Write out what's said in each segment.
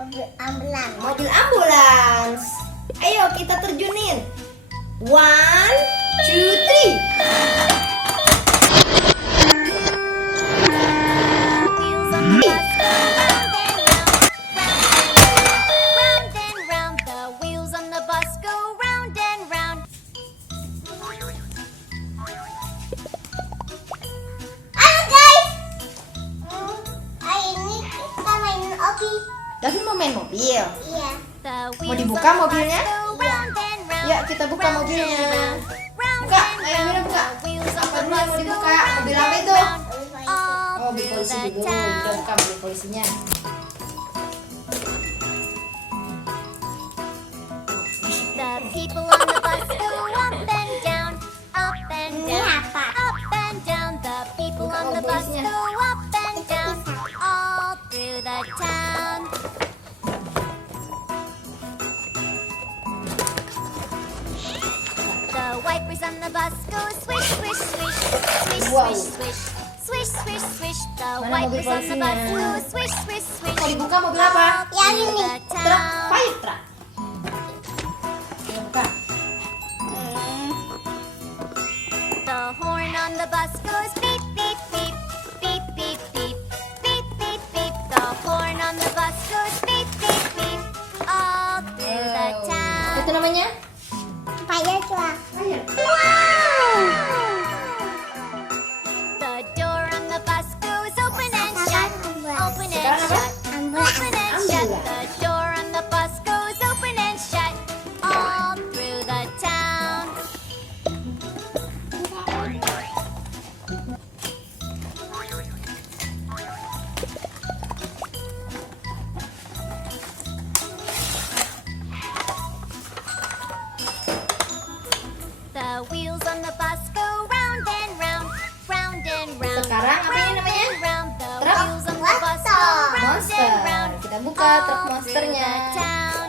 Ambulans. Mobil ambulans. Ayo kita terjunin. 1, 2, 3. Wheels on the bus go round and round, round and round, round and round. The wheels on the bus go round and round. Halo guys. Ini kita main obi. Davin mau main mobil. Iya. The Mau wheels dibuka on the bus mobilnya? go round and round. Ya, kita buka round mobilnya. and round, round Buka, and ayo Mira round. buka. The wheels on Apa the dulu yang mau bus go dibuka? round Mobil and apa itu? round. All Oh, mobil through polisi the dulu. town. Udah buka mobil polisinya. The people on the bus go up and down, up and Ini down, apa? up and down. The people Buka on the mobil bus polisinya. go up and down, all through the town. The wipers on the bus go swish, swish, swish, swish, Wow. swish, swish, swish, swish, swish. The Mana mobil wipers on the bus polisinya? go swish, swish, swish. Mau dibuka mobil apa? Yang through ini. the Truk, town. fire truck. Ayo buka. The horn on the bus goes beep, beep, beep, beep, beep, beep, beep, beep, beep. The horn on the bus goes beep, beep, beep, all through the Wow. town. Itu namanya? Fire truck. Fire. The door on the bus goes open and shut, open and Sekarang apa? shut, open and shut. Ambulans. The door on the bus goes open and shut, all through the town. The wheels on the bus go round and round, round and round. Sekarang apa ini round namanya? and round. The Truk? wheels on the bus go round Monster. and round. Kita buka truk all monsternya. through the town.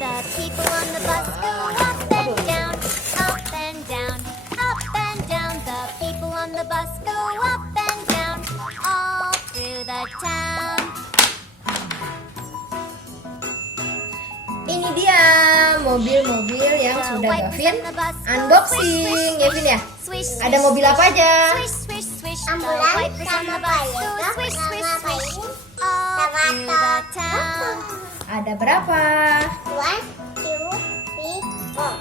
The people on the bus go up and down, up and down, up and down. The people on the bus go up and down, all through the town. Ini dia mobil-mobil yang The sudah wipers Gavin on the bus go unboxing, swish, ya Vin ya. swish, swish, Ada mobil apa aja? Swish, swish, swish. The Ambulans wipers on sama the bus go fire truck swish, swish, sama swish, ini. all Sama through the town. Ada berapa? 1, 2, 3, 4.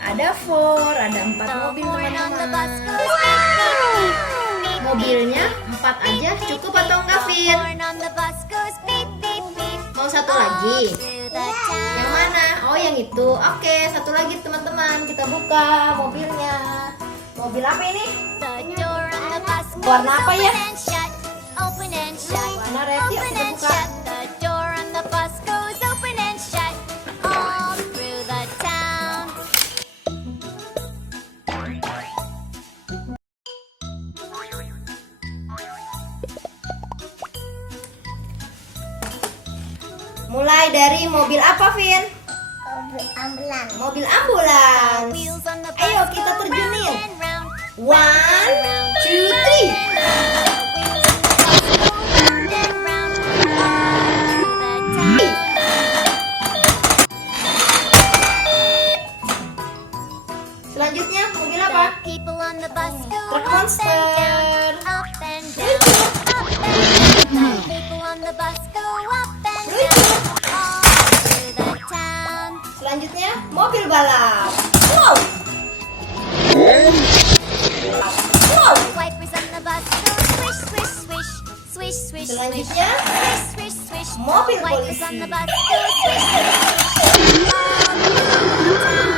Ada 4, ada 4 The mobil horn on the bus teman-teman. goes beep, beep, beep, beep, Mobilnya 4 aja beep, cukup beep, atau enggak beep. Vin? The horn on the bus goes beep, beep, beep, Mau satu all lagi? through the Yang town. mana? Oh yang itu. Oke, satu lagi teman-teman. Kita buka mobilnya. Mobil apa ini? The door on the bus goes Warna apa ya? open and shut, open and shut, Warna red, yuk open kita and buka. shut. The door on the bus goes open and shut, all through the town. Mulai dari mobil apa Vin? Ambulans. Mobil ambulans. Wheels on the bus Ayo kita go terjunin. round and round, 1, 2, 3. round and round, all through the town. Selanjutnya mobil The apa? people on the bus go Truk up monster. and down, up and down, up and down. The people on the bus go up and down, all through the town. Selanjutnya mobil balap. Wow. Wow. The wipers on the bus go swish, swish, swish, swish, swish, swish, Selanjutnya, swish, swish, swish. mobil The wipers polisi. on the bus go swish, swish, swish, all through the town.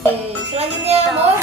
Oke, selanjutnya mobil